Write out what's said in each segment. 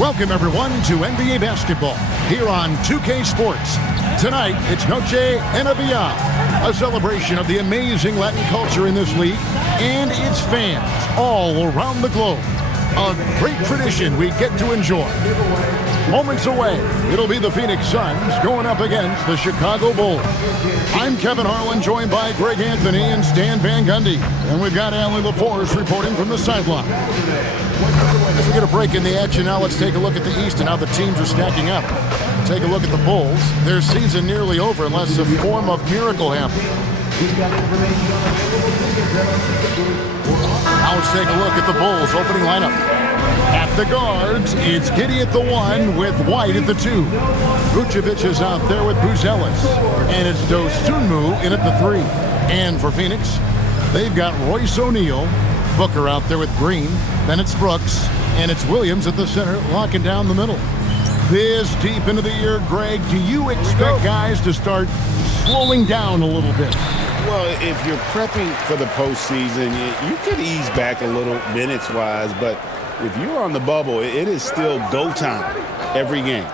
Welcome, everyone, to NBA basketball here on 2K Sports. Tonight, it's Noche and a Beyond, a celebration of the amazing Latin culture in this league and its fans all around the globe. A great tradition we get to enjoy. Moments away, it'll be the Phoenix Suns going up against the Chicago Bulls. I'm Kevin Harlan, joined by Greg Anthony and Stan Van Gundy. And we've got Allie LaForce reporting from the sideline. As we get a break in the action now, let's take a look at the East and how the teams are stacking up. Take a look at the Bulls. Their season nearly over unless a form of miracle happens. Now let's take a look at the Bulls opening lineup. At the guards, it's Giddey at the 1 with White at the 2. Vucevic is out there with Buzelis. And it's Dosunmu in at the 3. And for Phoenix, they've got Royce O'Neal, Booker out there with Green. Then it's Brooks. And it's Williams at the center, locking down the middle. This deep into the year, Greg, do you expect guys to start slowing down a little bit? Well, if you're prepping for the postseason, you could ease back a little minutes-wise, but if you're on the bubble, it is still go time every game.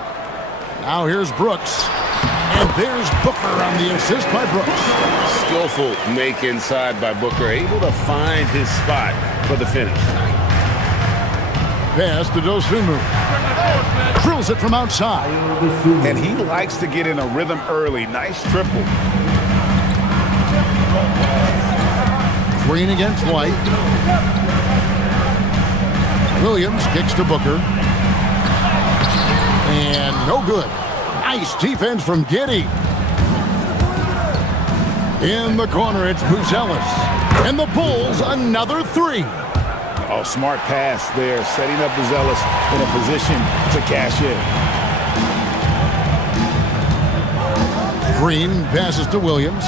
Now here's Brooks, and there's Booker on the assist by Brooks. Skillful make inside by Booker, able to find his spot for the finish. Pass to Dosunmu. Drills it from outside. And he likes to get in a rhythm early. Nice triple. Green against White. Williams kicks to Booker. And no good. Nice defense from Giddey. In the corner, it's Buzelis. And the Bulls, another 3. Oh, smart pass there, setting up Buzelis in a position to cash in. Green passes to Williams.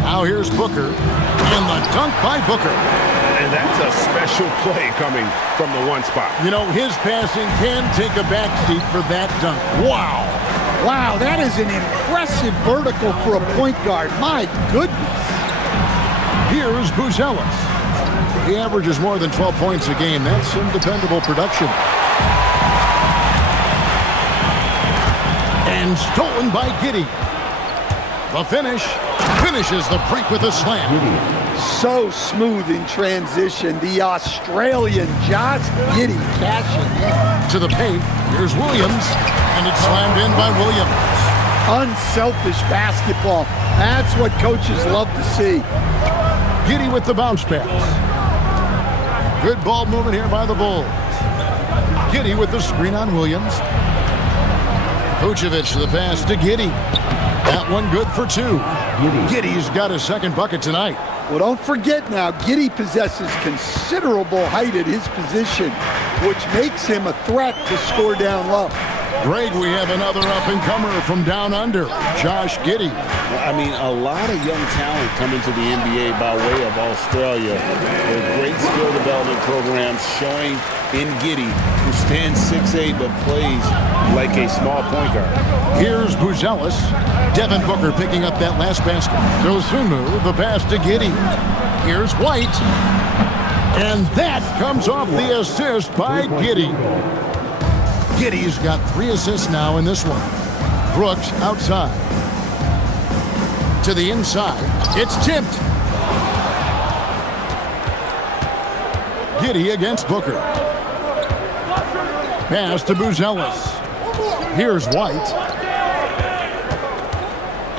Now here's Booker. And the dunk by Booker. And that's a special play coming from the 1 spot. You know, his passing can take a backseat for that dunk. Wow. Wow, that is an impressive vertical for a point guard. My goodness. Here's Buzelis. He averages more than 12 points a game. That's some dependable production. And stolen by Giddey. The finish. Finishes the break with a slam. So smooth in transition. The Australian Josh Giddey cashing in. To the paint. Here's Williams. And it's slammed in by Williams. Unselfish basketball. That's what coaches love to see. Giddey with the bounce pass. Good ball movement here by the Bulls. Giddey with the screen on Williams. Vucevic the pass to Giddey. That one good for 2. Giddey's got his second bucket tonight. Well, don't forget now, Giddey possesses considerable height at his position, which makes him a threat to score down low. Greg, we have another up-and-comer from down under, Josh Giddey. I mean, a lot of young talent coming to the NBA by way of Australia. They're great skill development programs showing in Giddey, who stands 6'8", but plays like a small point guard. Here's Buzelis. Devin Booker picking up that last basket. Dosunmu, the pass to Giddey. Here's White. And that comes off the assist by Giddey. Giddey's got 3 assists now in this one. Brooks outside. To the inside. It's tipped. Giddey against Booker. Pass to Buzelis. Here's White.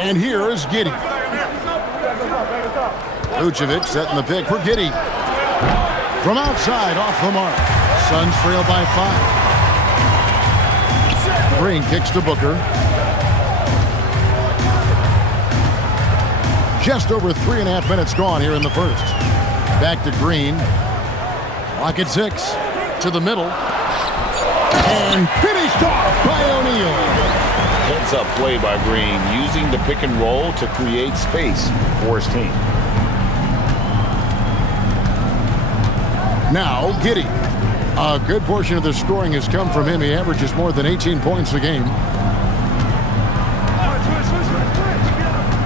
And here is Giddey. Vucevic setting the pick for Giddey. From outside, off the mark. Suns trail by 5. Green kicks to Booker. Just over 3.5 minutes gone here in the first. Back to Green. Clock at 6. To the middle. And finished off by O'Neal. Heads-up play by Green, using the pick and roll to create space for his team. Now Giddey. A good portion of the scoring has come from him. He averages more than 18 points a game.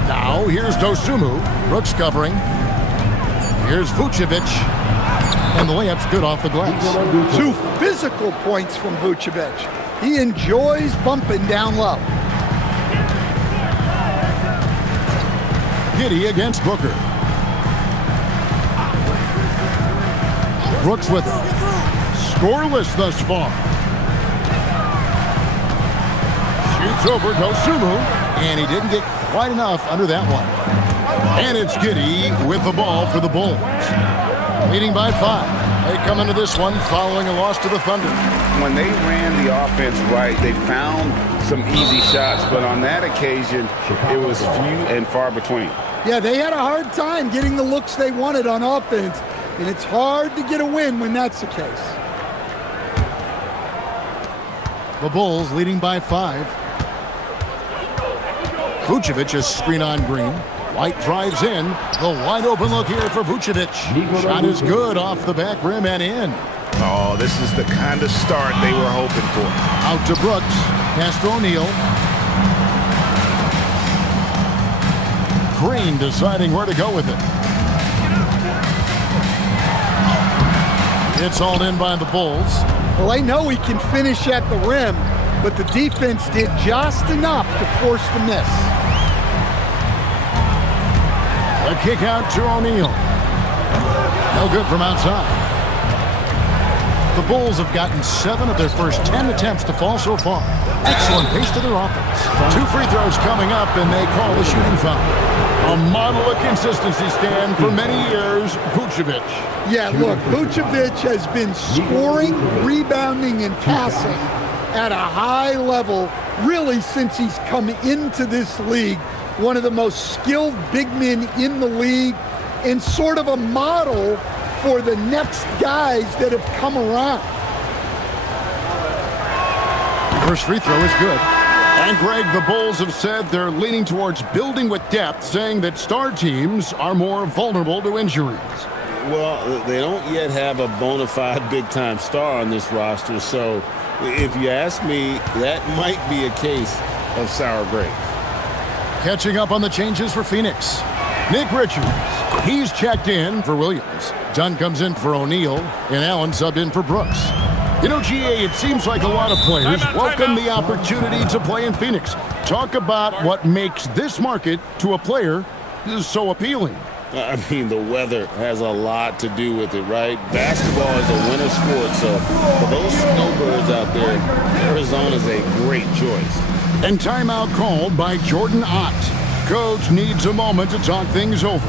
Now here's Dosunmu. Brooks covering. Here's Vucevic. And the layup's good off the glass. 2 physical points from Vucevic. He enjoys bumping down low. Giddey against Booker. Brooks with it. Scoreless thus far. Shoots over Dosunmu, and he didn't get quite enough under that one. And it's Giddey with the ball for the Bulls. Leading by 5. They come into this one following a loss to the Thunder. When they ran the offense right, they found some easy shots, but on that occasion, it was few and far between. Yeah, they had a hard time getting the looks they wanted on offense, and it's hard to get a win when that's the case. The Bulls leading by 5. Vucevic is screen on Green. White drives in. The wide open look here for Vucevic. Shot is good off the back rim and in. Oh, this is the kind of start they were hoping for. Out to Brooks. Pass to O'Neal. Green deciding where to go with it. It's hauled in by the Bulls. Well, they know he can finish at the rim, but the defense did just enough to force the miss. A kick out to O'Neal. No good from outside. The Bulls have gotten 7 of their first 10 attempts to fall so far. Excellent pace to their offense. 2 free throws coming up, and they call the shooting foul. A model of consistency, Stan, for many years, Vucevic. Yeah, look, Vucevic has been scoring, rebounding, and passing at a high level really since he's come into this league. One of the most skilled big men in the league and sort of a model for the next guys that have come around. First free throw is good. And Greg, the Bulls have said they're leaning towards building with depth, saying that star teams are more vulnerable to injuries. Well, they don't yet have a bona fide big-time star on this roster, so if you ask me, that might be a case of sour grapes. Catching up on the changes for Phoenix. Nick Richards, he's checked in for Williams. Dunn comes in for O'Neal, and Allen subbed in for Brooks. You know, GA, it seems like a lot of players welcome the opportunity to play in Phoenix. Talk about what makes this market to a player so appealing. I mean, the weather has a lot to do with it, right? Basketball is a winter sport, so for those snowbirds out there, Arizona is a great choice. And timeout called by Jordan Ott. Coach needs a moment to talk things over.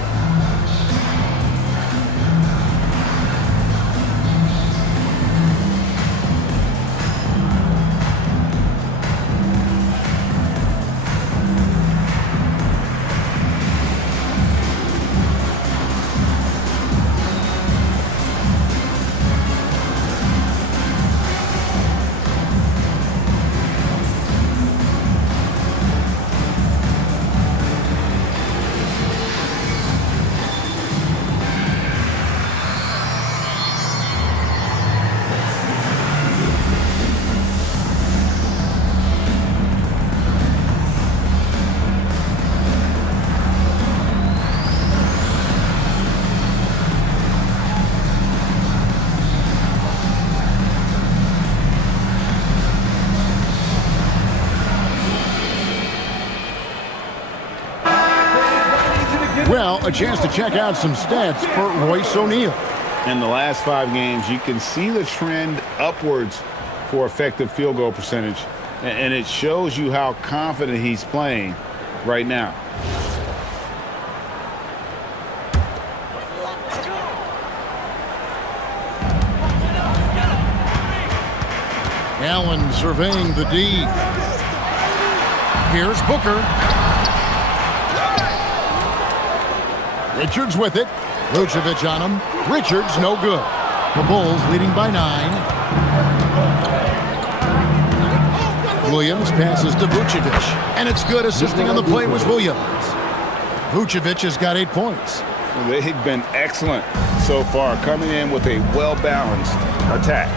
Well, a chance to check out some stats for Royce O'Neal. In the last 5 games, you can see the trend upwards for effective field goal percentage, and it shows you how confident he's playing right now. Allen surveying the D. Here's Booker. Richards with it. Vucevic on him. Richards no good. The Bulls leading by 9. Williams passes to Vucevic. And it's good. Assisting on the play was Williams. Vucevic has got 8 points. They've been excellent so far, coming in with a well-balanced attack.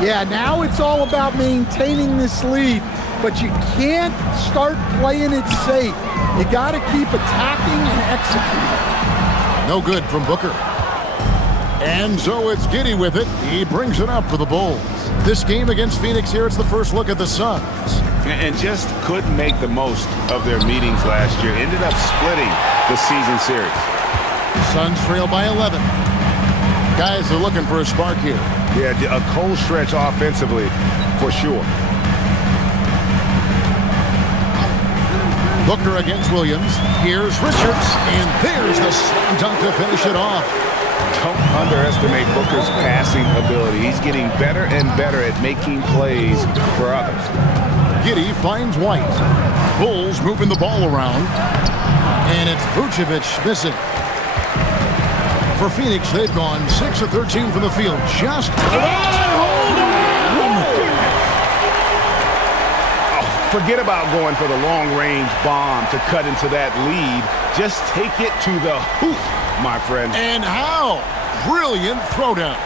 Yeah, now it's all about maintaining this lead, but you can't start playing it safe. You got to keep attacking and executing. No good from Booker. And so it's Giddey with it. He brings it up for the Bulls. This game against Phoenix here, it's the first look at the Suns. And just couldn't make the most of their meetings last year. Ended up splitting the season series. Suns trail by 11. Guys are looking for a spark here. Yeah, a cold stretch offensively for sure. Booker against Williams. Here's Richards, and there's the slam dunk to finish it off. Don't underestimate Booker's passing ability. He's getting better and better at making plays for others. Giddey finds White. Bulls moving the ball around. And it's Vucevic missing. For Phoenix, they've gone 6 of 13 from the field. Just forget about going for the long-range bomb to cut into that lead. Just take it to the hoop, my friend. And how? Brilliant throwdown.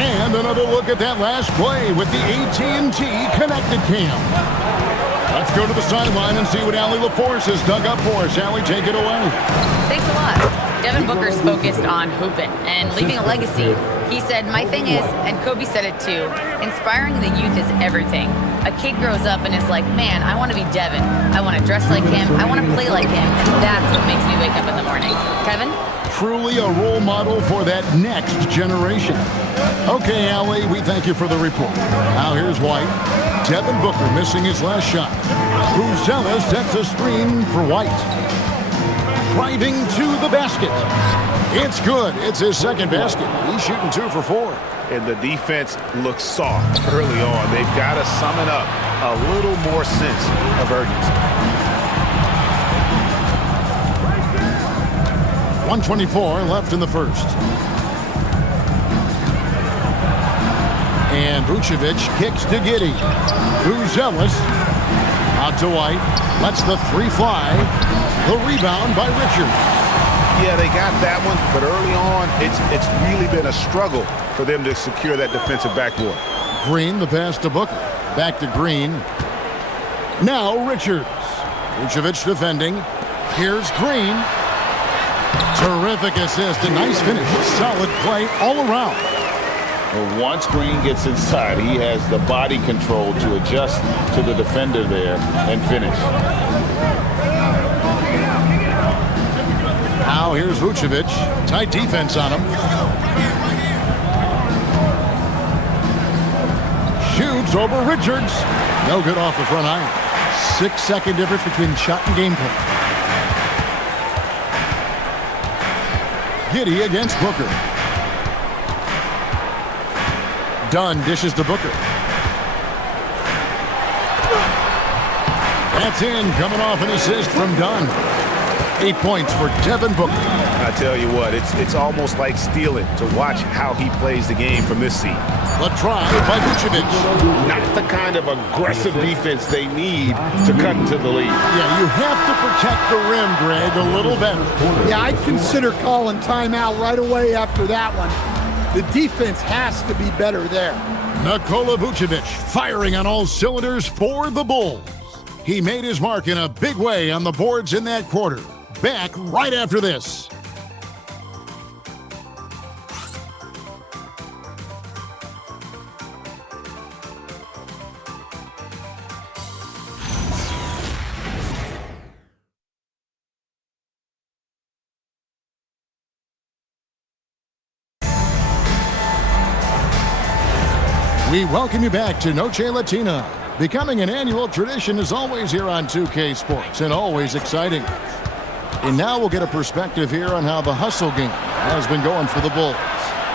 And another look at that last play with the AT&T connected cam. Let's go to the sideline and see what Allie LaForce has dug up for us. Allie, take it away. Thanks a lot. Devin Booker's focused on hooping and leaving a legacy. He said, my thing is, and Kobe said it too, inspiring the youth is everything. A kid grows up and is like, man, I want to be Devin. I want to dress like him. I want to play like him. And that's what makes me wake up in the morning. Kevin? Truly a role model for that next generation. Okay, Allie, we thank you for the report. Now here's White. Devin Booker missing his last shot. Bruzelas sets a screen for White. Driving to the basket. It's good. It's his second basket. He's shooting 2 for 4. And the defense looks soft early on. They've got to summon up a little more sense of urgency. 1:24 left in the first. And Vucevic kicks to Giddey. Bruzelas out to White. Lets the 3 fly. The rebound by Richards. Yeah, they got that one, but early on, it's really been a struggle for them to secure that defensive backboard. Green, the pass to Booker. Back to Green. Now Richards. Vucevic defending. Here's Green. Terrific assist. A nice finish. Solid play all around. Well, once Green gets inside, he has the body control to adjust to the defender there and finish. Now here's Vucevic. Tight defense on him. Shoots over Richards. No good off the front iron. 6-second difference between shot and gameplay. Giddey against Booker. Dunn dishes to Booker. That's in, coming off an assist from Dunn. 8 points for Devin Booker. I tell you what, it's almost like stealing to watch how he plays the game from this seat. The drive by Vucevic. Not the kind of aggressive defense they need to cut into the lead. Yeah, you have to protect the rim, Greg, a little better. Yeah, I'd consider calling timeout right away after that one. The defense has to be better there. Nikola Vucevic firing on all cylinders for the Bulls. He made his mark in a big way on the boards in that quarter. Back right after this. We welcome you back to Noche Latina. Becoming an annual tradition is always here on 2K Sports and always exciting. And now we'll get a perspective here on how the hustle game has been going for the Bulls.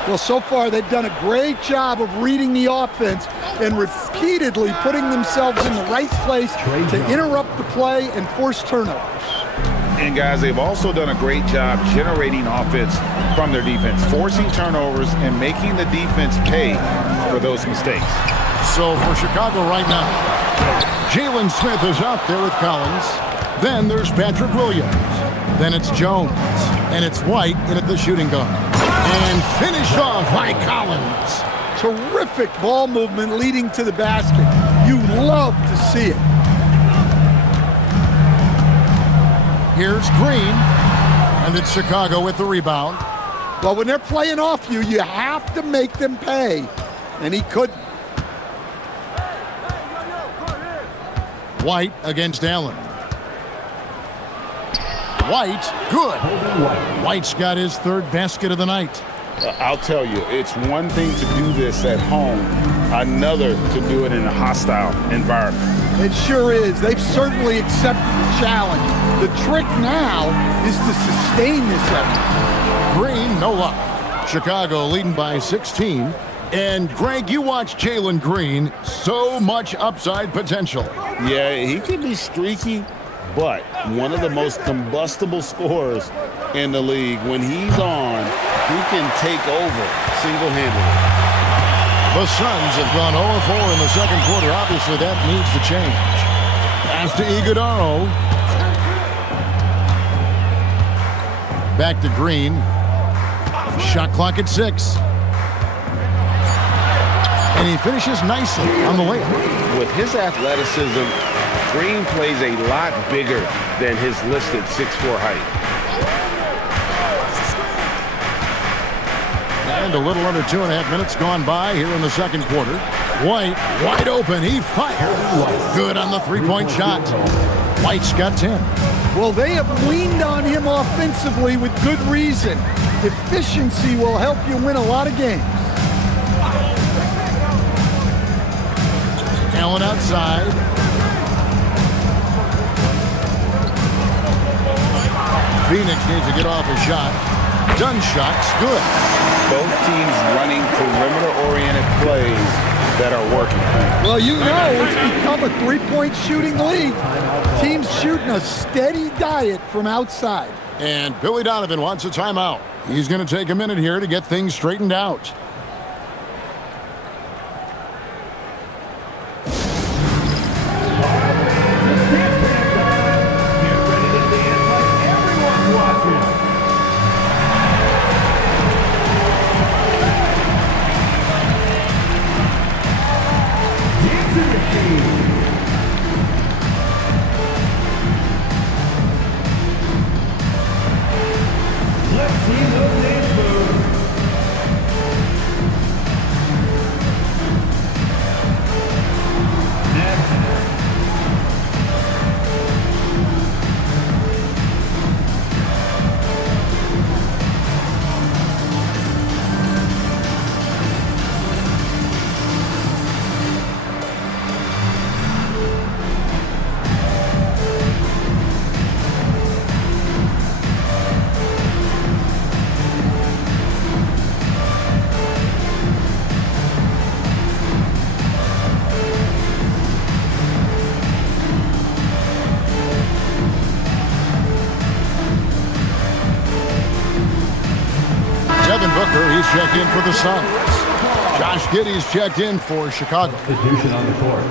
Well, so far they've done a great job of reading the offense and repeatedly putting themselves in the right place to interrupt the play and force turnovers. And guys, they've also done a great job generating offense from their defense, forcing turnovers and making the defense pay for those mistakes. So for Chicago right now, Jalen Smith is out there with Collins. Then there's Patrick Williams. Then it's Jones. And it's White in at the shooting guard. And finished off by Collins. Terrific ball movement leading to the basket. You love to see it. Here's Green. And it's Chicago with the rebound. Well, when they're playing off you, you have to make them pay. And he couldn't. White against Allen. White, good. White's got his third basket of the night. I'll tell you, it's one thing to do this at home, another to do it in a hostile environment. It sure is. They've certainly accepted the challenge. The trick now is to sustain this effort. Green, no luck. Chicago leading by 16. And Greg, you watch Jalen Green, so much upside potential. Yeah, he can be streaky, but one of the most combustible scorers in the league. When he's on, he can take over single-handedly. The Suns have gone 0-4 in the second quarter. Obviously, that needs to change. Pass to Iguodala. Back to Green. Shot clock at 6. And he finishes nicely on the layup. With his athleticism, Green plays a lot bigger than his listed 6'4" height. And a little under 2.5 minutes gone by here in the second quarter. White, wide open. He fired. Good on the three-point shot. White's got 10. Well, they have leaned on him offensively with good reason. Efficiency will help you win a lot of games. Allen outside. Phoenix needs to get off a shot. Done shot's good. Both teams running perimeter-oriented plays that are working. Well, you know it's become a three-point shooting league. Teams shooting a steady diet from outside. And Billy Donovan wants a timeout. He's going to take a minute here to get things straightened out. He's checked in for the Suns. Josh Giddey's checked in for Chicago. Substitution on the court.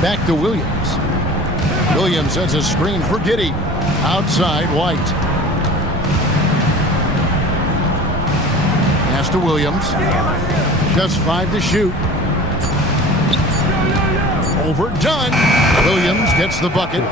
Back to Williams. Williams sends a screen for Giddey. Outside, White. Pass to Williams. Just 5 to shoot. Overdone. Williams gets the bucket.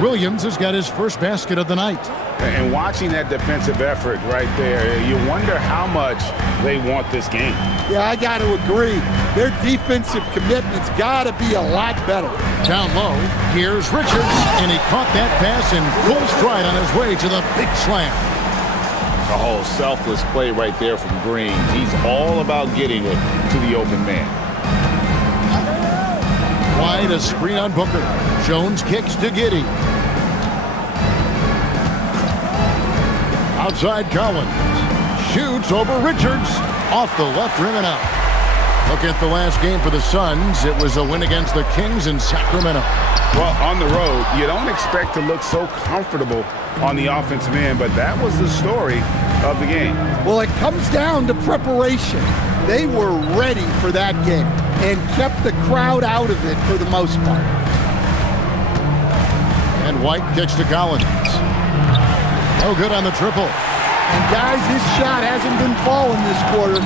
Williams has got his first basket of the night. And watching that defensive effort right there, you wonder how much they want this game. Yeah, I got to agree. Their defensive commitment's got to be a lot better. Down low, here's Richards, and he caught that pass in full stride on his way to the big slam. A whole selfless play right there from Green. He's all about getting it to the open man. Wide, a screen on Booker. Jones kicks to Giddey. Outside Collins. Shoots over Richards. Off the left rim and out. Look at the last game for the Suns. It was a win against the Kings in Sacramento. Well, on the road, you don't expect to look so comfortable on the offensive end, but that was the story of the game. Well, it comes down to preparation. They were ready for that game and kept the crowd out of it for the most part. And White kicks to Collins. No good on the triple. And guys, his shot hasn't been falling this quarter.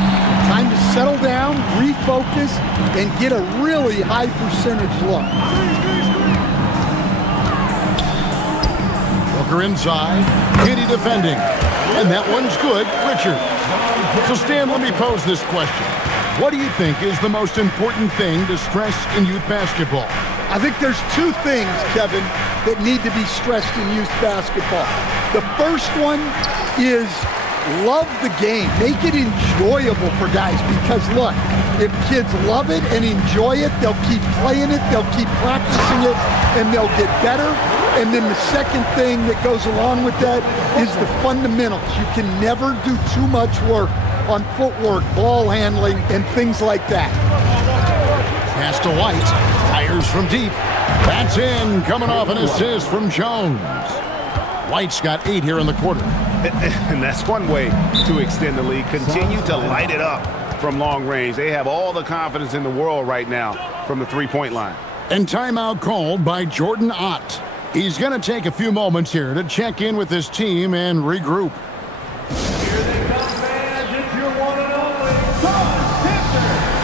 Time to settle down, refocus, and get a really high percentage look. Booker inside. Giddy defending. And that one's good. Richard. So, Stan, let me pose this question. What do you think is the most important thing to stress in youth basketball? I think there's two things, Kevin, that need to be stressed in youth basketball. The first one is love the game. Make it enjoyable for guys because, look, if kids love it and enjoy it, they'll keep playing it, they'll keep practicing it, and they'll get better. And then the second thing that goes along with that is the fundamentals. You can never do too much work on footwork, ball handling, and things like that. Pass to White. Fires from deep. That's in. Coming off an assist from Jones. White's got 8 here in the quarter. And that's one way to extend the lead. Continue to light it up from long range. They have all the confidence in the world right now from the three-point line. And timeout called by Jordan Ott. He's going to take a few moments here to check in with his team and regroup. Here they come, fans. It's your one and only successor.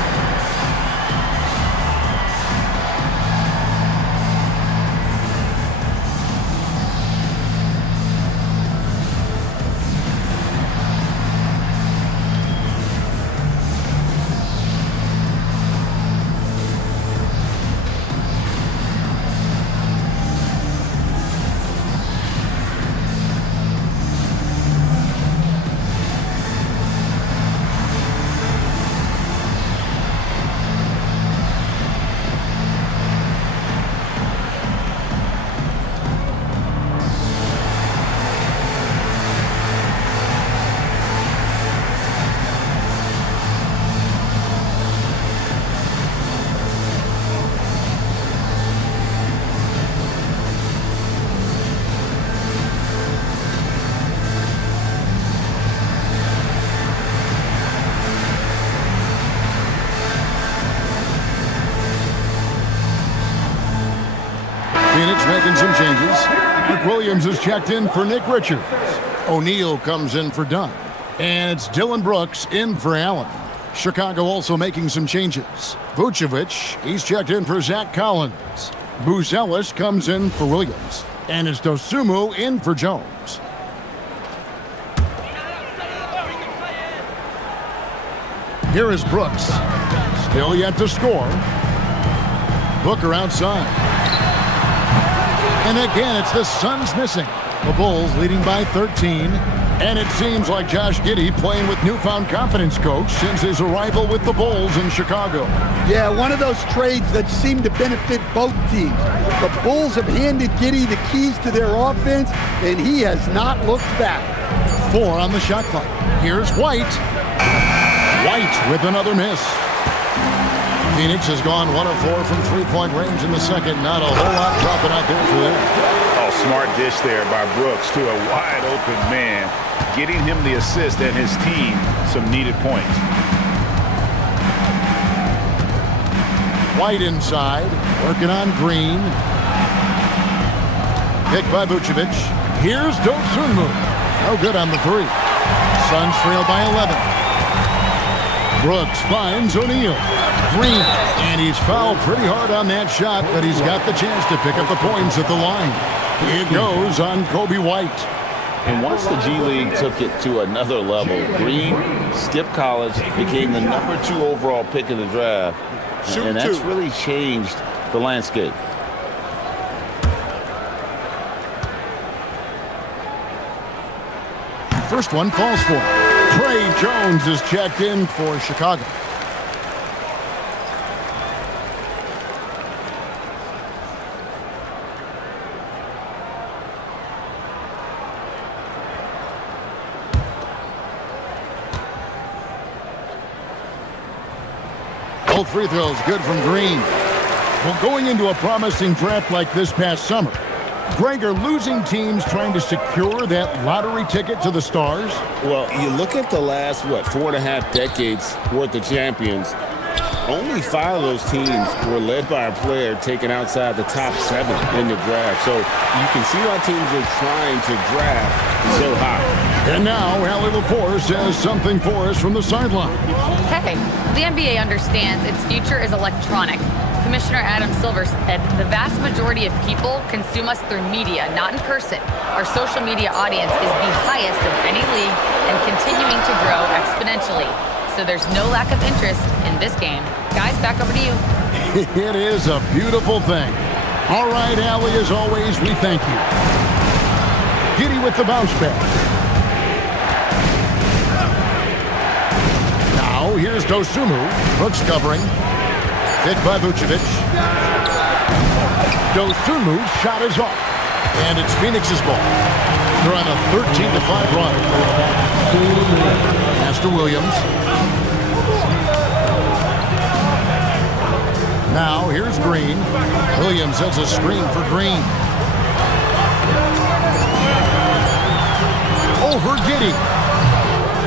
Phoenix making some changes. Rick Williams is checked in for Nick Richards. O'Neal comes in for Dunn. And it's Dylan Brooks in for Allen. Chicago also making some changes. Vucevic, he's checked in for Zach Collins. Buzelis comes in for Williams. And it's Dosumu in for Jones. Here is Brooks. Still yet to score. Booker outside. And again, it's the Suns missing. The Bulls leading by 13. And it seems like Josh Giddey playing with newfound confidence, coach, since his arrival with the Bulls in Chicago. Yeah, one of those trades that seem to benefit both teams. The Bulls have handed Giddey the keys to their offense, and he has not looked back. 4 on the shot clock. Here's White. White with another miss. Phoenix has gone 1 of 4 from three-point range in the second. Not a whole lot dropping out there for them. Oh, smart dish there by Brooks to a wide-open man, getting him the assist and his team some needed points. White inside, working on Green. Picked by Vucevic. Here's Dosunmu. No good on the 3. Suns trail by 11. Brooks finds O'Neal. Green, and he's fouled pretty hard on that shot, but he's got the chance to pick up the points at the line. It goes on Kobe White. And once the G League took it to another level, Green skipped college, became the number 2 overall pick in the draft, and that's really changed the landscape. First one falls for. Trey Jones is checked in for Chicago. Both free throws good from Green. Well, going into a promising draft like this past summer, Greg, are losing teams trying to secure that lottery ticket to the stars? Well, you look at the last, 4.5 decades worth of champions. Only 5 of those teams were led by a player taken outside the top 7 in the draft. So you can see why teams are trying to draft so high. And now, Allie LaForce has something for us from the sideline. Hey, the NBA understands its future is electronic. Commissioner Adam Silver said the vast majority of people consume us through media, not in person. Our social media audience is the highest of any league and continuing to grow exponentially. So there's no lack of interest in this game. Guys, back over to you. It is a beautiful thing. All right, Allie, as always, we thank you. Giddey with the bounce pass. Now, here's Dosunmu. Brooks covering. Hit by Vucevic. Dosunmu's shot is off. And it's Phoenix's ball. They're on a 13-5 run. Pass to Williams. Now, here's Green. Williams has a screen for Green. Over Giddey.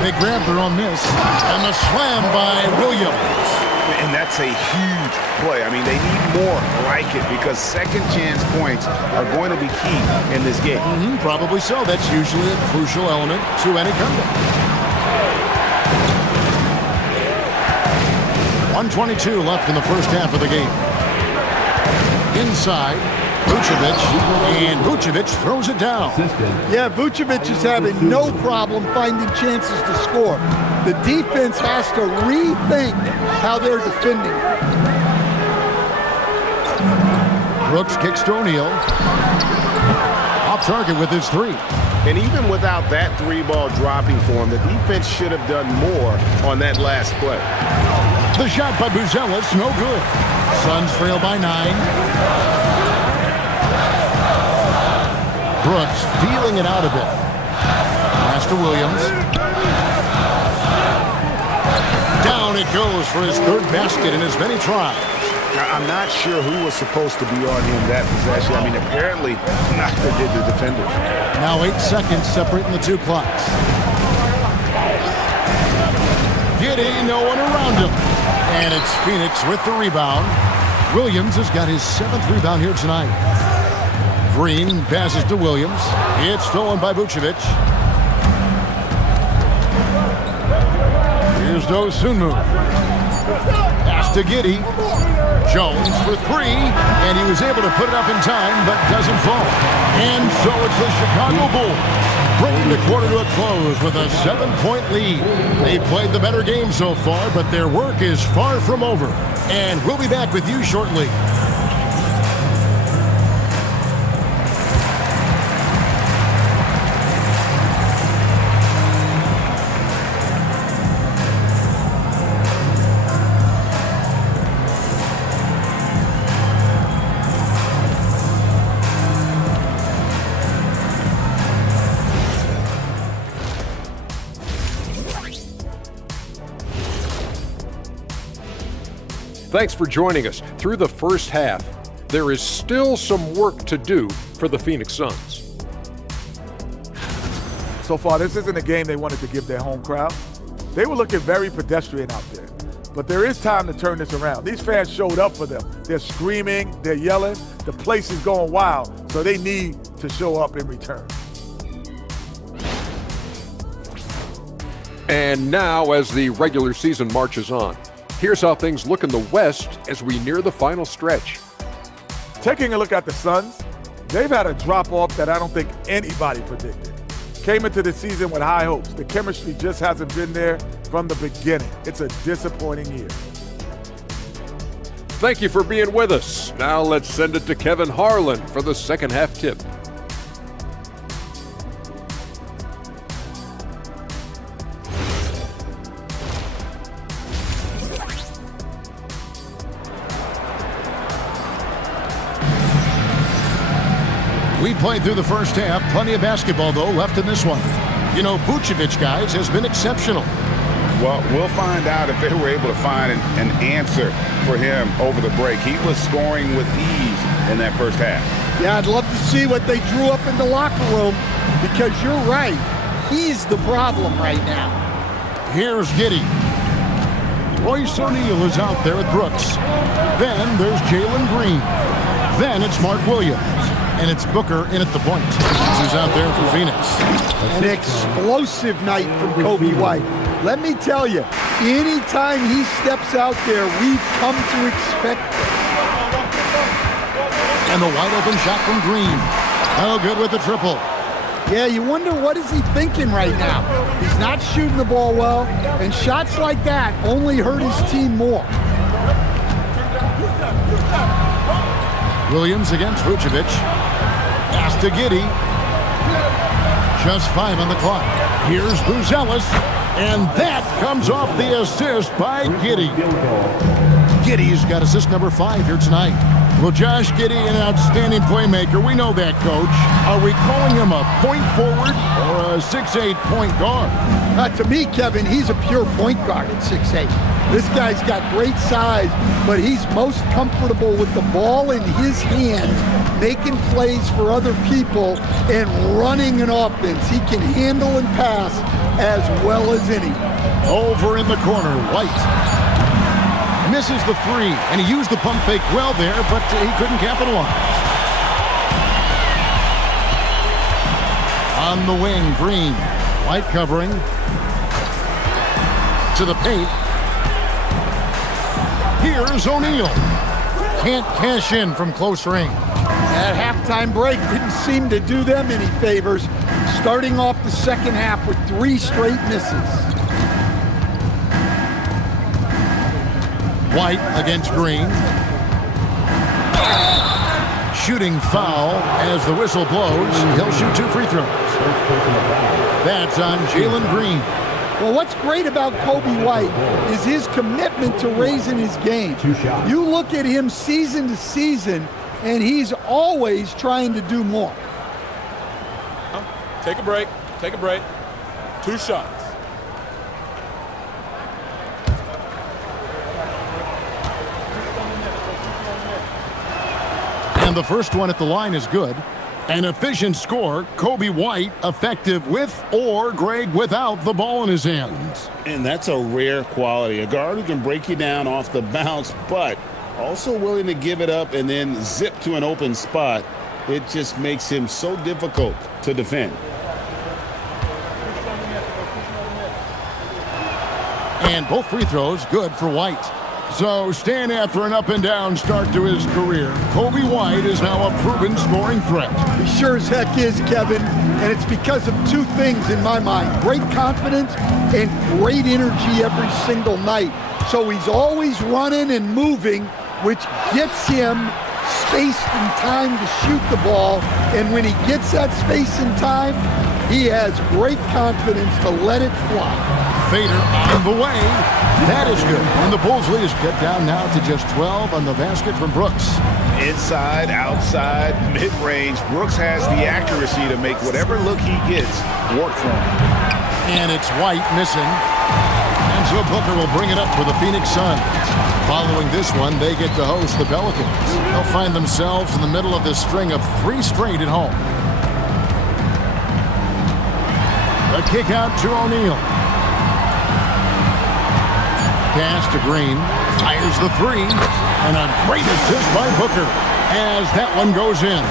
They grab their own miss. And the slam by Williams. And that's a huge play. I mean, they need more like it because second chance points are going to be key in this game. Probably so. That's usually a crucial element to any comeback. 1:22 left in the first half of the game. Inside, Vucevic, and Vucevic throws it down. Yeah, Vucevic is having no problem finding chances to score. The defense has to rethink how they're defending it. Brooks kicks to O'Neal. Off target with his 3. And even without that 3-ball dropping for him, the defense should have done more on that last play. The shot by Buzelis, no good. Suns trail by 9. Brooks feeling it out a bit. Pass to Williams. Down it goes for his 3rd basket in as many tries. I'm not sure who was supposed to be on him that possession. I mean, apparently neither did the defenders. Now 8 seconds separating the 2 clocks. Giddey, no one around him. And it's Phoenix with the rebound. Williams has got his 7th rebound here tonight. Green passes to Williams. It's stolen by Vucevic. Here's Dosunmu. Pass to Giddey. Jones for 3, and he was able to put it up in time, but doesn't fall. And so it's the Chicago Bulls bringing the quarter to a close with a 7-point lead. They played the better game so far, but their work is far from over. And we'll be back with you shortly. Thanks for joining us through the first half. There is still some work to do for the Phoenix Suns. So far, this isn't a game they wanted to give their home crowd. They were looking very pedestrian out there. But there is time to turn this around. These fans showed up for them. They're screaming, they're yelling. The place is going wild, so they need to show up in return. And now, as the regular season marches on, here's how things look in the West as we near the final stretch. Taking a look at the Suns, they've had a drop-off that I don't think anybody predicted. Came into the season with high hopes. The chemistry just hasn't been there from the beginning. It's a disappointing year. Thank you for being with us. Now let's send it to Kevin Harlan for the second half tip. We played through the first half. Plenty of basketball, though, left in this one. You know, Vucevic, guys, has been exceptional. Well, we'll find out if they were able to find an answer for him over the break. He was scoring with ease in that first half. Yeah, I'd love to see what they drew up in the locker room because you're right. He's the problem right now. Here's Giddey. Royce O'Neal is out there at Brooks. Then there's Jalen Green. Then it's Mark Williams. And it's Booker in at the point. Who's out there for Phoenix. An explosive night from Kobe White. Let me tell you, anytime he steps out there, we've come to expect it. And the wide open shot from Green. Oh, good with the triple. Yeah, you wonder what is he thinking right now. He's not shooting the ball well, and shots like that only hurt his team more. Williams against Vucevic. Pass to Giddey. Just 5 on the clock. Here's Buzelis, and that comes off the assist by Giddey. Giddey's got assist number 5 here tonight. Well, Josh Giddey, an outstanding playmaker. We know that, Coach. Are we calling him a point forward or a 6'8" point guard? To me, Kevin, he's a pure point guard at 6'8". This guy's got great size, but he's most comfortable with the ball in his hands, making plays for other people and running an offense. He can handle and pass as well as any. Over in the corner, White. Misses the 3, and he used the pump fake well there, but he couldn't capitalize. On the wing, Green. White covering. To the paint. Here's O'Neal. Can't cash in from close range. That halftime break didn't seem to do them any favors, starting off the second half with 3 straight misses. White against Green. Shooting foul as the whistle blows. He'll shoot 2 free throws. That's on Jalen Green. Well, what's great about Kobe White is his commitment to raising his game. You look at him season to season, and he's always trying to do more. Take a break. Take a break. 2 shots. And the first one at the line is good. An efficient score. Kobe White effective with or Greg without the ball in his hands. And that's a rare quality. A guard who can break you down off the bounce, but also willing to give it up and then zip to an open spot. It just makes him so difficult to defend. And both free throws good for White. So staying after an up-and-down start to his career, Kobe White is now a proven scoring threat. He sure as heck is, Kevin, and it's because of 2 things in my mind. Great confidence and great energy every single night. So he's always running and moving, which gets him space and time to shoot the ball. And when he gets that space and time, he has great confidence to let it fly. Fader on the way. That is good. And the Bulls lead is cut down now to just 12 on the basket from Brooks. Inside, outside, mid-range, Brooks has the accuracy to make whatever look he gets work for him. And it's White missing. And so Booker will bring it up for the Phoenix Suns. Following this one, they get to host the Pelicans. They'll find themselves in the middle of this string of 3 straight at home. A kick out to O'Neal. Pass to Green, fires the 3, and a great assist by Booker as that one goes in.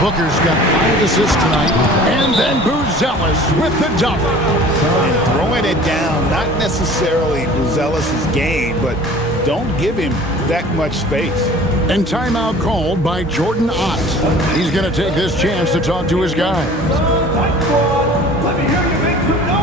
Booker's got 5 assists tonight, and then Buzelis with the double. And throwing it down, not necessarily Buzelis' game, but don't give him that much space. And timeout called by Jordan Ott. He's going to take this chance to talk to his guys. Let me hear you make some noise.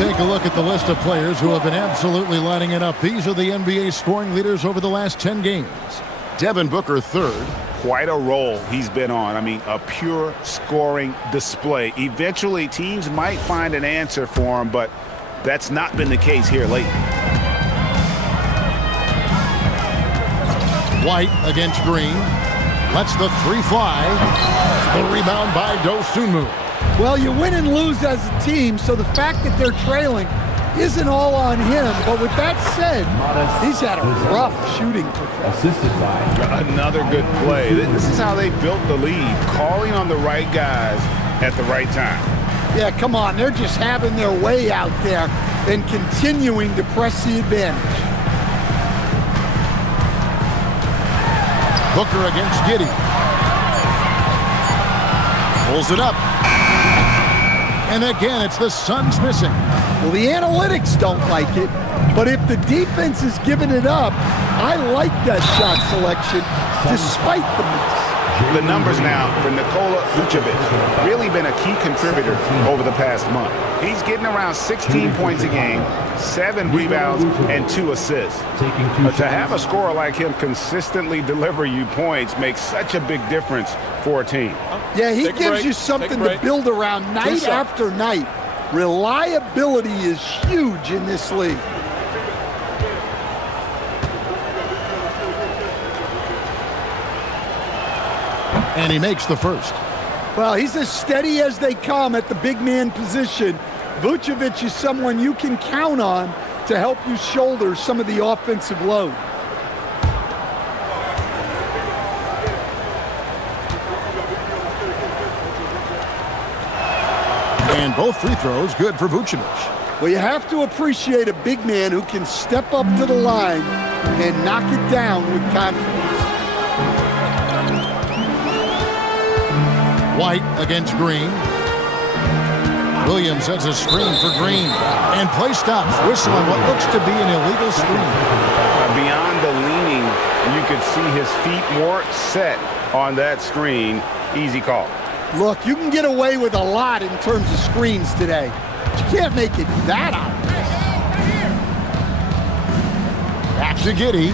take a look at the list of players who have been absolutely lighting it up. These are the NBA scoring leaders over the last 10 games. Devin Booker, third. Quite a role he's been on. I mean, a pure scoring display. Eventually, teams might find an answer for him, but that's not been the case here lately. White against Green. Lets the three fly. The rebound by Dosunmu. Well, you win and lose as a team, so the fact that they're trailing isn't all on him. But with that said, he's had a rough shooting performance. Another good play. This is how they built the lead, calling on the right guys at the right time. Yeah, come on. They're just having their way out there and continuing to press the advantage. Booker against Giddey. Pulls it up. And again, it's the Suns missing. Well, the analytics don't like it, but if the defense is giving it up, I like that shot selection despite the miss. The numbers now for Nikola Vucevic, really been a key contributor over the past month. He's getting around 16 points a game, 7 rebounds, and 2 assists. To have a scorer like him consistently deliver you points makes such a big difference for a team. Yeah, he gives you something to build around night after night. Reliability is huge in this league. And he makes the first. Well, he's as steady as they come at the big man position. Vucevic is someone you can count on to help you shoulder some of the offensive load. And both free throws good for Vucevic. Well, you have to appreciate a big man who can step up to the line and knock it down with confidence. White against Green. Williams has a screen for Green. And play stops. Whistle on what looks to be an illegal screen. Beyond the leaning, you could see his feet more set on that screen. Easy call. Look, you can get away with a lot in terms of screens today. But you can't make it that obvious. Back to Giddey.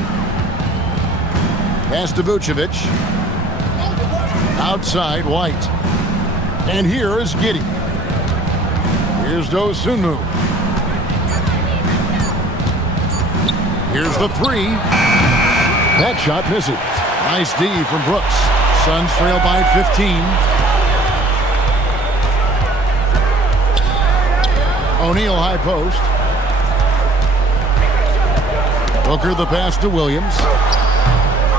Pass to Vucevic. Outside, White. And here is Giddey. Here's Dosunmu. Here's the three. That shot misses. Nice D from Brooks. Suns trail by 15. O'Neal high post. Booker the pass to Williams.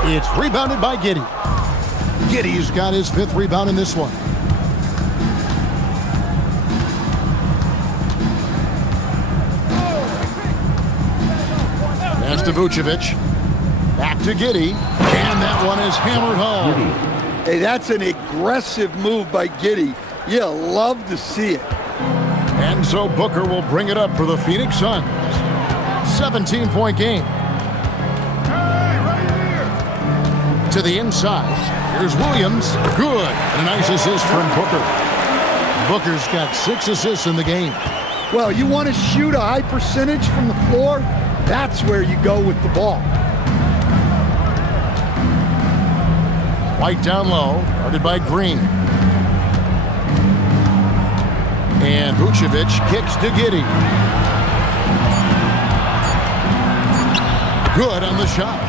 It's rebounded by Giddey. Giddey's got his 5th rebound in this one. Pass to Vucevic. Back to Giddey. And that one is hammered home. Hey, that's an aggressive move by Giddey. You love to see it. And so Booker will bring it up for the Phoenix Suns. 17-point game. To the inside. Here's Williams. Good. And a nice assist from Booker. Booker's got 6 assists in the game. Well, you want to shoot a high percentage from the floor? That's where you go with the ball. White down low. Guarded by Green. And Vucevic kicks to Giddey. Good on the shot.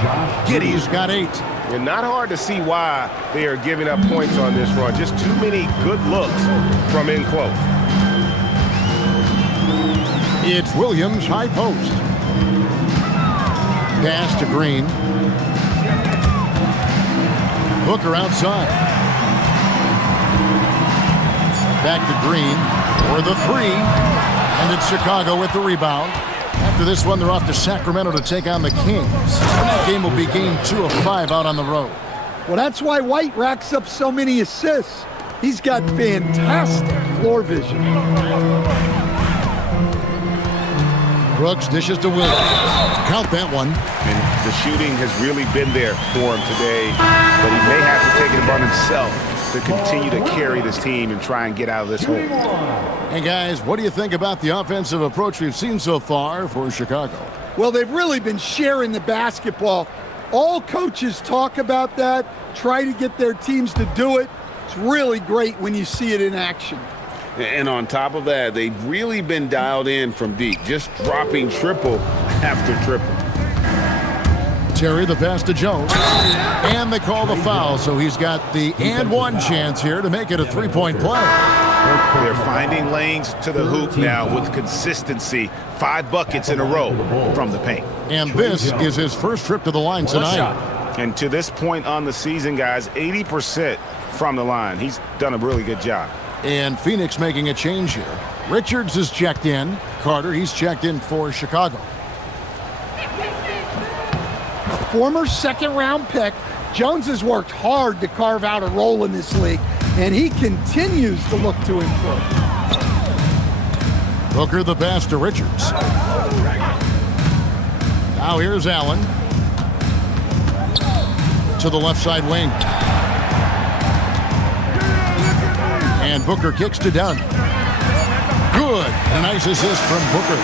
Giddey's got 8. And not hard to see why they are giving up points on this run. Just too many good looks from in close. It's Williams high post. Pass to Green. Booker outside. Back to Green for the 3. And it's Chicago with the rebound. After this one, they're off to Sacramento to take on the Kings. And that game will be game 2 of 5 out on the road. Well, that's why White racks up so many assists. He's got fantastic floor vision. Brooks dishes to Williams. Count that one. And the shooting has really been there for him today, but he may have to take it upon himself to continue to carry this team and try and get out of this hole. Hey, guys, what do you think about the offensive approach we've seen so far for Chicago? Well, they've really been sharing the basketball. All coaches talk about that, try to get their teams to do it. It's really great when you see it in action. And on top of that, they've really been dialed in from deep, just dropping triple after triple. Terry, the pass to Jones, and they call the foul, so he's got the and one chance here to make it a three-point play. They're finding lanes to the hoop now with consistency. 5 buckets in a row from the paint. And this is his first trip to the line tonight. And to this point on the season, guys, 80% from the line. He's done a really good job. And Phoenix making a change here. Richards is checked in. Carter, he's checked in for Chicago. Former second-round pick, Jones has worked hard to carve out a role in this league, and he continues to look to improve. Booker the pass to Richards. Now here's Allen. To the left side wing. And Booker kicks to Dunn. Good. A nice assist from Booker.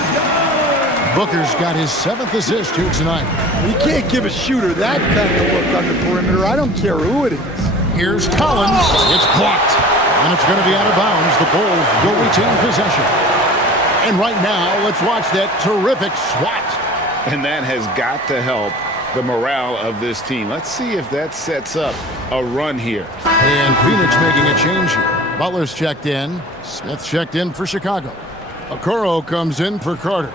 Booker's got his 7th assist here tonight. You can't give a shooter that kind of look on the perimeter. I don't care who it is. Here's Collins. It's blocked. And it's going to be out of bounds. The Bulls will retain possession. And right now, let's watch that terrific swat. And that has got to help the morale of this team. Let's see if that sets up a run here. And Phoenix making a change here. Butler's checked in. Smith checked in for Chicago. Okoro comes in for Carter.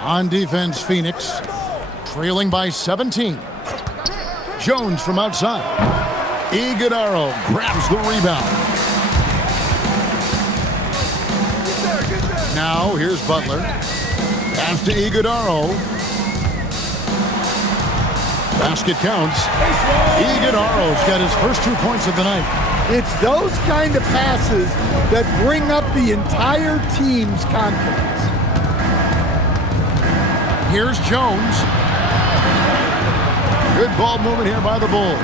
On defense, Phoenix trailing by 17. Jones from outside. Iguodala grabs the rebound. Now here's Butler. Pass to Iguodala. Basket counts. Iguodala's got his first 2 points of the night. It's those kind of passes that bring up the entire team's confidence. Here's Jones. Good ball movement here by the Bulls.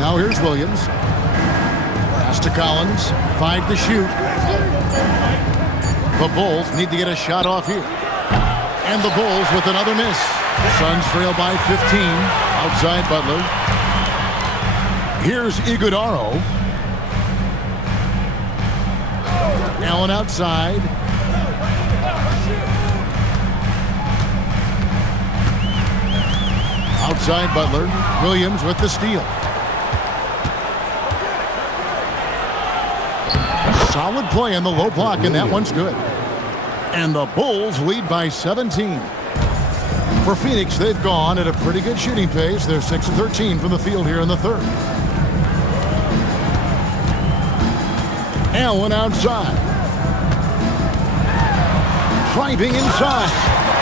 Now here's Williams. Pass to Collins. 5 to shoot. The Bulls need to get a shot off here. And the Bulls with another miss. Suns trail by 15. Outside Butler. Here's Iguodala. Allen outside. Outside Butler. Williams with the steal. Solid play in the low block, and that one's good. And the Bulls lead by 17. For Phoenix, they've gone at a pretty good shooting pace. They're 6 of 13 from the field here in the third. Allen outside. Driving inside.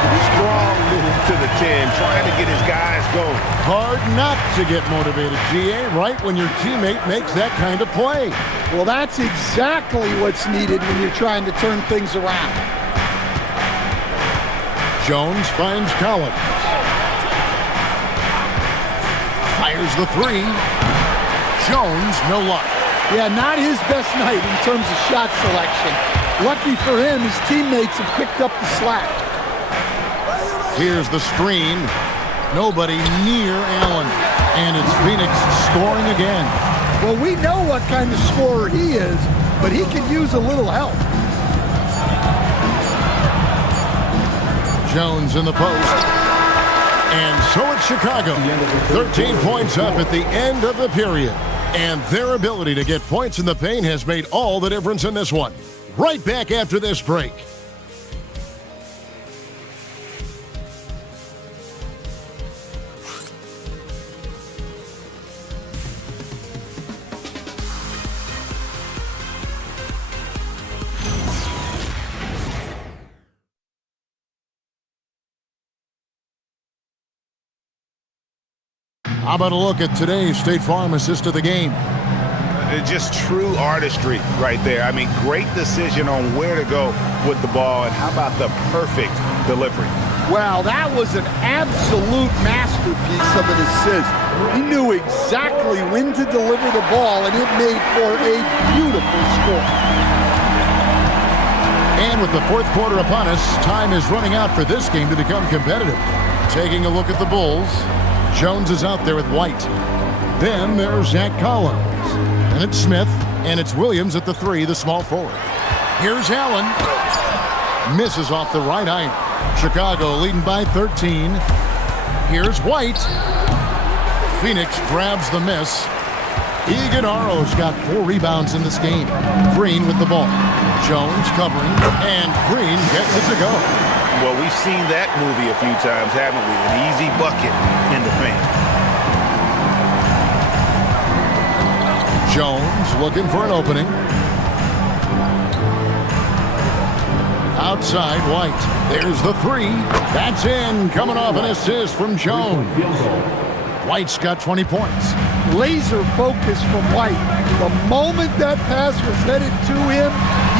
Strong move to the 10, trying to get his guys going. Hard not to get motivated, GA, right when your teammate makes that kind of play. Well, that's exactly what's needed when you're trying to turn things around. Jones finds Collins. Fires the 3. Jones, no luck. Yeah, not his best night in terms of shot selection. Lucky for him, his teammates have picked up the slack. Here's the screen. Nobody near Allen. And it's Phoenix scoring again. Well, we know what kind of scorer he is, but he could use a little help. Jones in the post. And so it's Chicago. 13 points up at the end of the period. And their ability to get points in the paint has made all the difference in this one. Right back after this break. How about a look at today's State Farm assist of the game? Just true artistry right there. I mean, great decision on where to go with the ball, and how about the perfect delivery? Wow, that was an absolute masterpiece of an assist. He knew exactly when to deliver the ball, and it made for a beautiful score. And with the fourth quarter upon us, time is running out for this game to become competitive. Taking a look at the Bulls, Jones is out there with White. Then there's Zach Collins. And it's Smith, and it's Williams at the 3, the small forward. Here's Allen. Misses off the right iron. Chicago leading by 13. Here's White. Phoenix grabs the miss. Iguodala's got 4 rebounds in this game. Green with the ball. Jones covering, and Green gets it to go. Well, we've seen that movie a few times, haven't we? An easy bucket in the paint. Jones looking for an opening. Outside, White. There's the 3. That's in. Coming off an assist from Jones. White's got 20 points. Laser focus from White. The moment that pass was headed to him,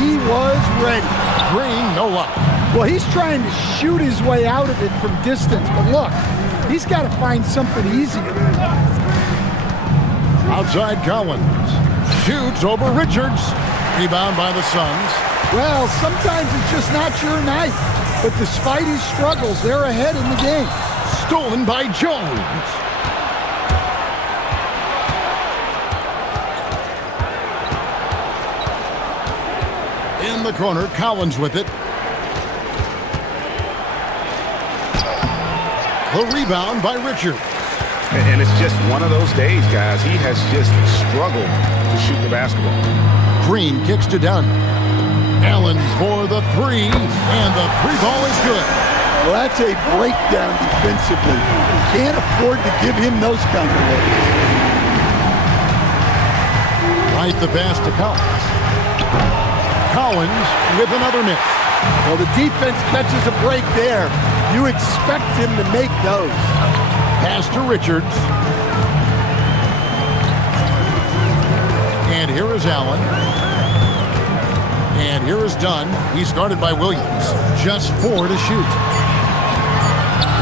he was ready. Green, no luck. Well, he's trying to shoot his way out of it from distance, but look, he's got to find something easier. Outside Collins. Shoots over Richards. Rebound by the Suns. Well, sometimes it's just not your night. But despite his struggles, they're ahead in the game. Stolen by Jones. In the corner, Collins with it. The rebound by Richards. And it's just one of those days, guys. He has just struggled to shoot the basketball. Green kicks to Dunn. Allen for the 3, and the 3 ball is good. Well, that's a breakdown defensively. Can't afford to give him those kind of looks. Right the pass to Collins. Collins with another miss. Well, the defense catches a break there. You expect him to make those. Pass to Richards. And here is Allen. And here is Dunn. He's guarded by Williams. Just 4 to shoot.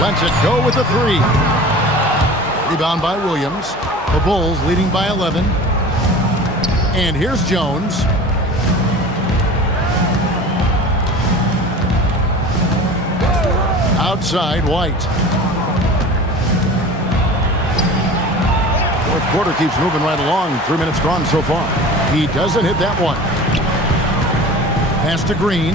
Lets it go with the 3. Rebound by Williams. The Bulls leading by 11. And here's Jones. Outside, White. Fourth quarter keeps moving right along. 3 minutes gone so far. He doesn't hit that one. Pass to Green.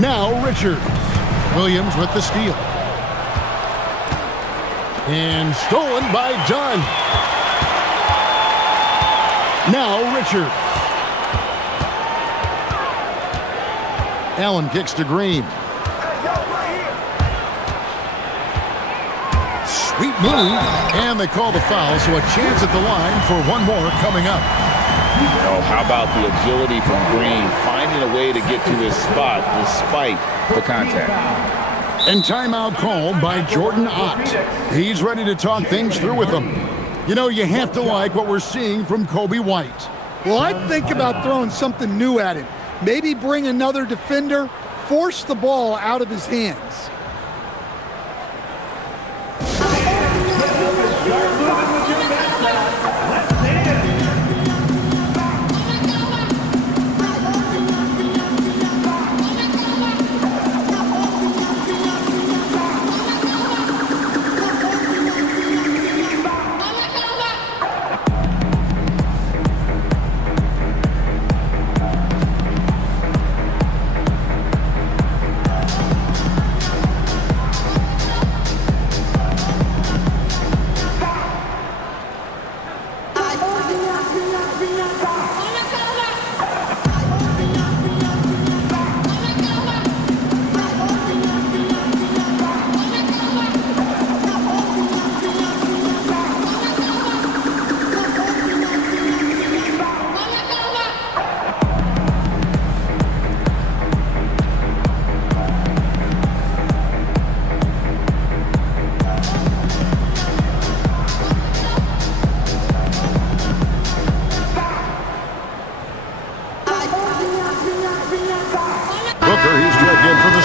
Now Richards. Williams with the steal. And stolen by Dunn. Now Richards. Allen kicks to Green. Sweet move, and they call the foul, so a chance at the line for one more coming up. Oh, how about the agility from Green, finding a way to get to his spot despite the contact. And timeout called by Jordan Ott. He's ready to talk things through with them. You know, you have to like what we're seeing from Kobe White. Well, I'd think about throwing something new at him. Maybe bring another defender, force the ball out of his hands.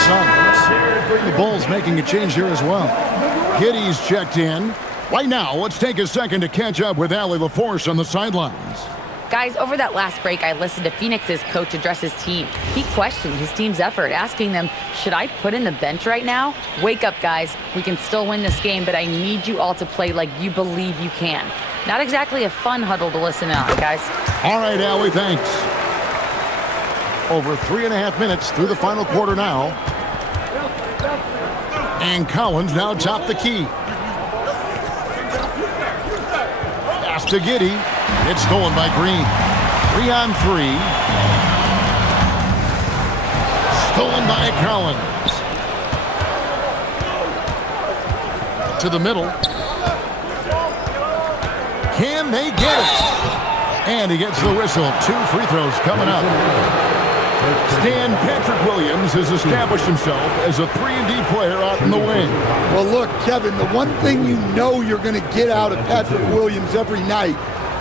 Suns. The Bulls making a change here as well. Giddey's checked in. Right now, let's take a second to catch up with Allie LaForce on the sidelines. Guys, over that last break, I listened to Phoenix's coach address his team. He questioned his team's effort, asking them, should I put in the bench right now? Wake up, guys. We can still win this game, but I need you all to play like you believe you can. Not exactly a fun huddle to listen on, guys. All right, Allie, thanks. Over 3.5 minutes through the final quarter now. And Collins now top the key. Pass to Giddey. It's stolen by Green. 3-on-3. Stolen by Collins. To the middle. Can they get it? And he gets the whistle. 2 free throws coming up. Stan Patrick Williams has established himself as a 3-and-D player out in the wing. Well, look, Kevin, the one thing you know you're going to get out of Patrick Williams every night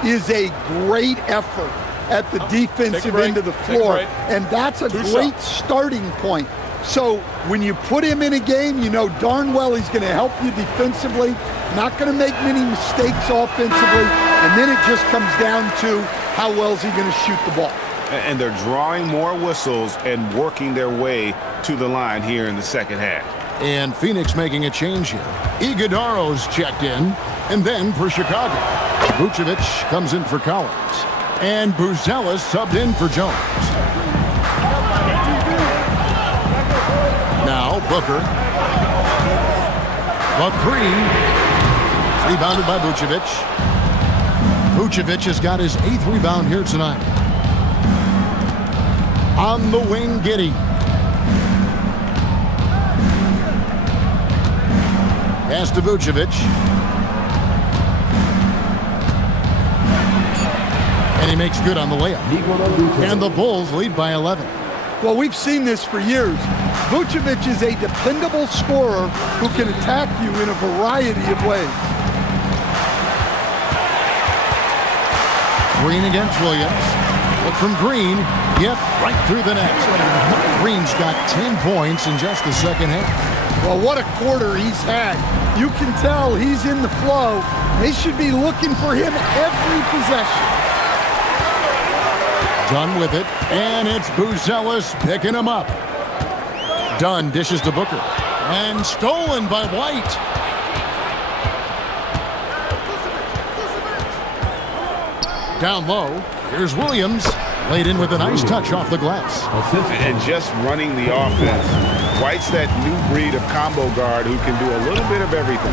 is a great effort at the defensive end of the floor. And that's a great starting point. So when you put him in a game, you know darn well he's going to help you defensively, not going to make many mistakes offensively, and then it just comes down to how well is he going to shoot the ball. And they're drawing more whistles and working their way to the line here in the second half. And Phoenix making a change here. Iguodaro's checked in, and then for Chicago. Vucevic comes in for Collins. And Buzelis subbed in for Jones. Now Booker. The 3. Rebounded by Vucevic. Vucevic has got his 8th rebound here tonight. On the wing, Giddey. Pass to Vucevic. And he makes good on the layup. And the Bulls lead by 11. Well, we've seen this for years. Vucevic is a dependable scorer who can attack you in a variety of ways. Green against Williams. Look from Green. Yep, right through the net. Green's got 10 points in just the second half. Well, what a quarter he's had. You can tell he's in the flow. They should be looking for him every possession. Dunn with it, and it's Buzelis picking him up. Dunn dishes to Booker. And stolen by White. Down low, here's Williams. Laid in with a nice touch off the glass. And just running the offense. White's that new breed of combo guard who can do a little bit of everything.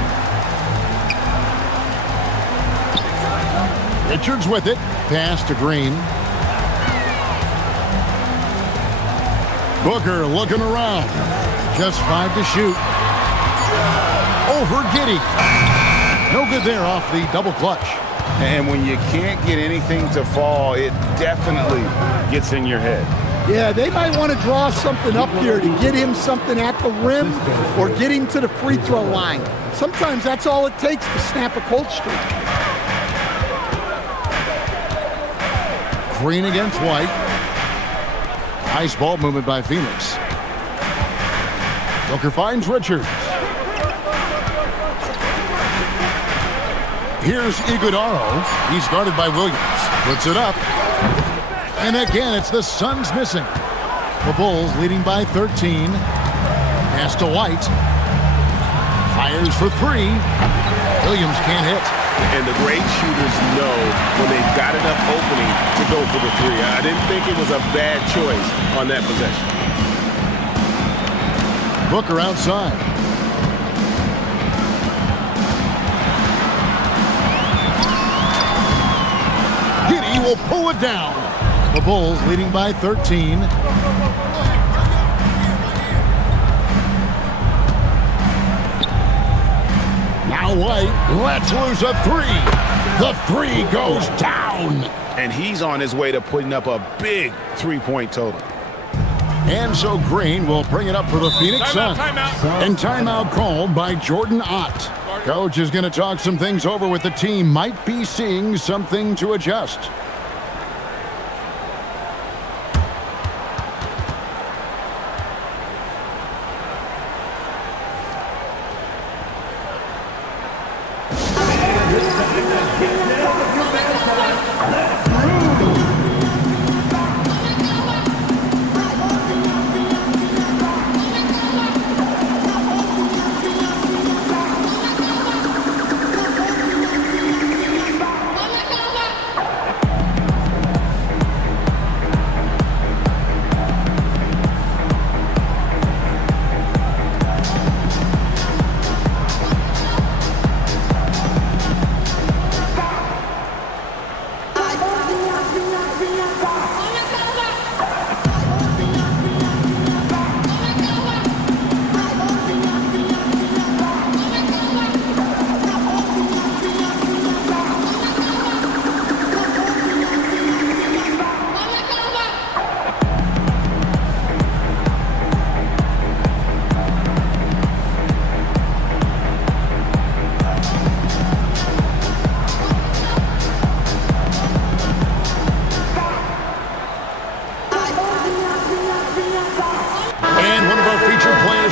Richards with it. Pass to Green. Booker looking around. Just 5 to shoot. Over Giddey. No good there off the double clutch. And when you can't get anything to fall, it definitely gets in your head. Yeah, they might want to draw something up here to get him something at the rim or get him to the free throw line. Sometimes that's all it takes to snap a cold streak. Green against White. Nice ball movement by Phoenix. Booker finds Richards. Here's Iguodaro. He's guarded by Williams. Puts it up. And again, it's the Suns missing. The Bulls leading by 13. Pass to White. Fires for 3. Williams can't hit. And the great shooters know when they've got enough opening to go for the 3. I didn't think it was a bad choice on that possession. Booker outside. Giddey will pull it down. The Bulls leading by 13. Now White lets loose a 3. The 3 goes down. And he's on his way to putting up a big 3-point total. And so Green will bring it up for the Phoenix Suns. And timeout called by Jordan Ott. Coach is going to talk some things over with the team. Might be seeing something to adjust.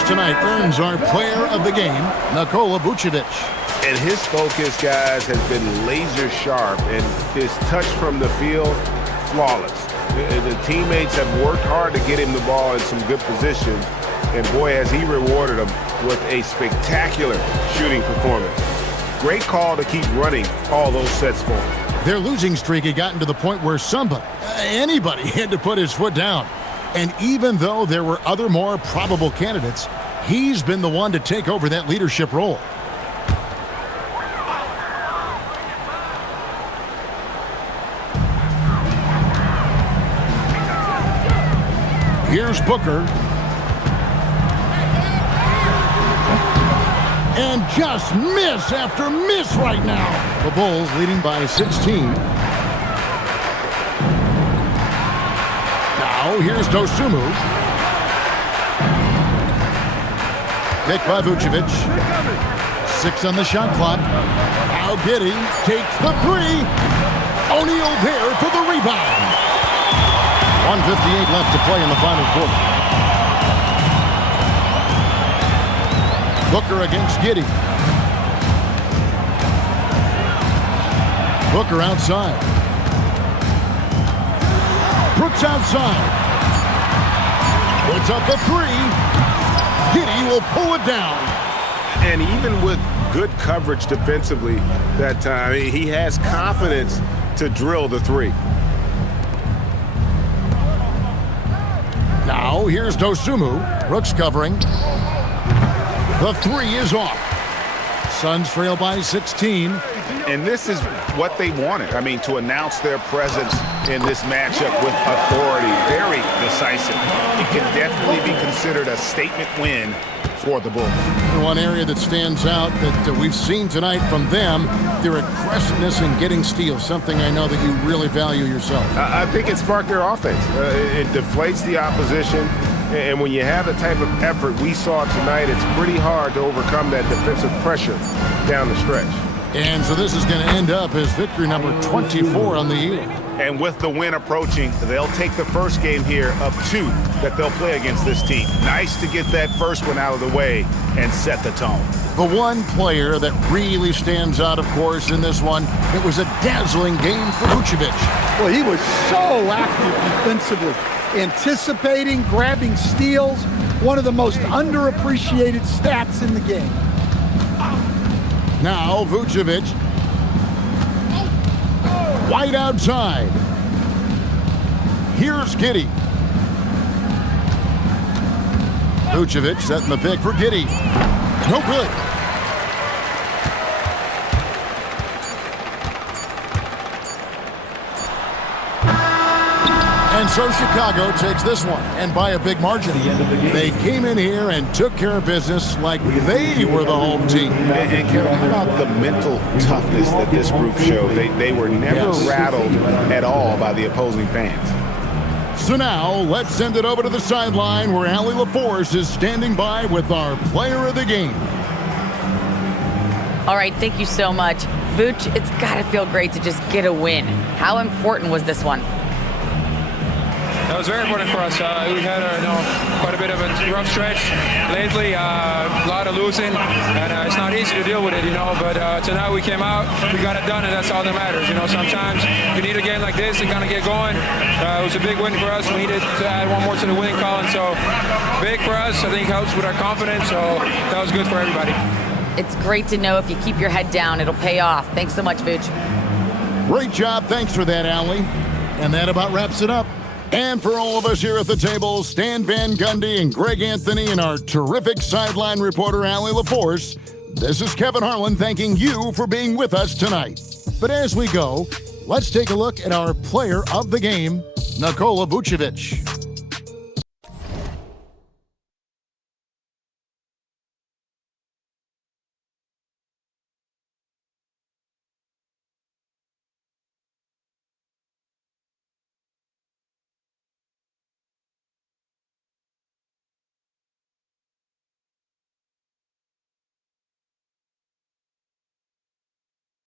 tonight earns our player of the game, Nikola Vucevic. And his focus, guys, has been laser sharp, and his touch from the field, flawless. The teammates have worked hard to get him the ball in some good positions, and boy, has he rewarded them with a spectacular shooting performance. Great call to keep running all those sets for him. Their losing streak had gotten to the point where anybody had to put his foot down. And even though there were other more probable candidates, he's been the one to take over that leadership role. Here's Booker. And just miss after miss right now. The Bulls leading by 16. Now here's Dosunmu. Picked by Vucevic. 6 on the shot clock. Now Giddey takes the 3. O'Neal there for the rebound. 1:58 left to play in the final quarter. Booker against Giddey. Booker outside. Brooks outside. Puts up the 3. Giddey will pull it down. And even with good coverage defensively that time, he has confidence to drill the 3. Now here's Dosunmu. Brooks covering. The 3 is off. Suns trail by 16. And this is what they wanted. I mean, to announce their presence in this matchup with authority. Very decisive. It can definitely be considered a statement win for the Bulls. One area that stands out that we've seen tonight from them, their aggressiveness in getting steals, something I know that you really value yourself. I think it sparked their offense. It deflates the opposition. And when you have the type of effort we saw tonight, it's pretty hard to overcome that defensive pressure down the stretch. And so this is going to end up as victory number 24 on the year. And with the win approaching, they'll take the first game here of 2 that they'll play against this team. Nice to get that first one out of the way and set the tone. The one player that really stands out, of course, in this one, it was a dazzling game for Vucevic. Well, he was so active defensively. Anticipating, grabbing steals, one of the most underappreciated stats in the game. Now Vucevic. White outside. Here's Giddey. Vucevic setting the pick for Giddey. No good. And so Chicago takes this one, and by a big margin. They came in here and took care of business like they were the home team. And Kevin, how about the mental toughness that this group showed? They were never rattled at all by the opposing fans. So now, let's send it over to the sideline where Allie LaForce is standing by with our player of the game. All right, thank you so much. Vooch, it's got to feel great to just get a win. How important was this one? That was very important for us. We had quite a bit of a rough stretch lately, a lot of losing, and it's not easy to deal with it, but tonight we came out, we got it done, and that's all that matters. Sometimes you need a game like this to kind of get going. It was a big win for us. We needed to add one more to the winning column, so big for us. I think it helps with our confidence, so that was good for everybody. It's great to know if you keep your head down, it'll pay off. Thanks so much, Vooch. Great job. Thanks for that, Allie. And that about wraps it up. And for all of us here at the table, Stan Van Gundy and Greg Anthony and our terrific sideline reporter, Allie LaForce, this is Kevin Harlan thanking you for being with us tonight. But as we go, let's take a look at our player of the game, Nikola Vucevic.